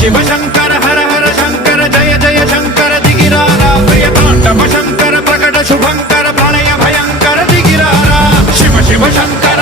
शिव शंकर हर हर शंकर जय जय शंकर दिगिरारा प्रिय तांडव शंकर प्रकट शुभंकर प्रलय भयंकर दिगिरारा शिव शिव शंकर